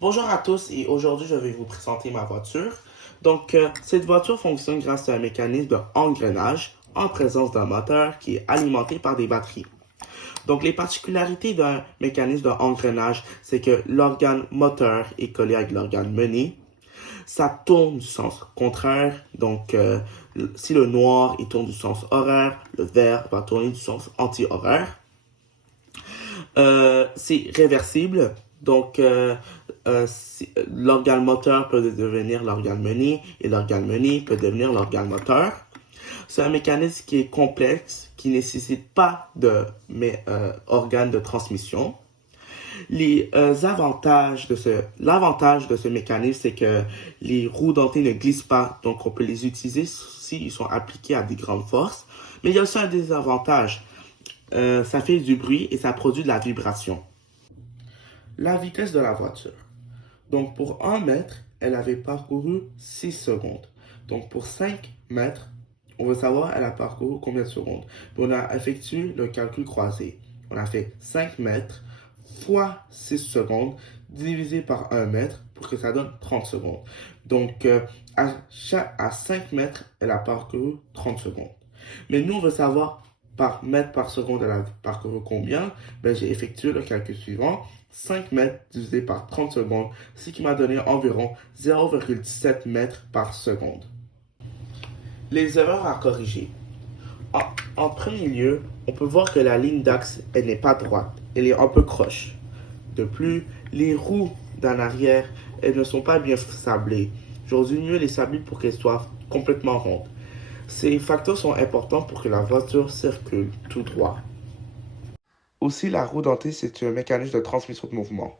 Bonjour à tous et aujourd'hui je vais vous présenter ma voiture. Cette voiture fonctionne grâce à un mécanisme d'engrenage en présence d'un moteur qui est alimenté par des batteries. Donc les particularités d'un mécanisme d'engrenage, c'est que l'organe moteur est collé avec l'organe mené. Ça tourne du sens contraire, si le noir il tourne du sens horaire, le vert va tourner du sens anti-horaire. C'est réversible. L'organe moteur peut devenir l'organe mené et l'organe mené peut devenir l'organe moteur. C'est un mécanisme qui est complexe, qui ne nécessite pas organe de transmission. L'avantage de ce mécanisme, c'est que les roues dentées ne glissent pas, donc on peut les utiliser s'ils sont appliqués à des grandes forces. Mais il y a aussi un désavantage. Ça fait du bruit et ça produit de la vibration. La vitesse de la voiture. Donc pour 1 mètre, elle avait parcouru 6 secondes. Donc pour 5 mètres, on veut savoir elle a parcouru combien de secondes. Puis on a effectué le calcul croisé. On a fait 5 mètres fois 6 secondes divisé par 1 mètre pour que ça donne 30 secondes. À 5 mètres, elle a parcouru 30 secondes. Mais nous, on veut savoir par mètre par seconde, elle a parcouru combien? J'ai effectué le calcul suivant. 5 mètres divisé par 30 secondes, ce qui m'a donné environ 0,17 mètres par seconde. Les erreurs à corriger. En, en premier lieu, on peut voir que la ligne d'axe, elle n'est pas droite, elle est un peu croche. De plus, les roues d'en arrière, elles ne sont pas bien sablées. J'aurais dû mieux les sabler pour qu'elles soient complètement rondes. Ces facteurs sont importants pour que la voiture circule tout droit. Aussi, la roue dentée, c'est un mécanisme de transmission de mouvement.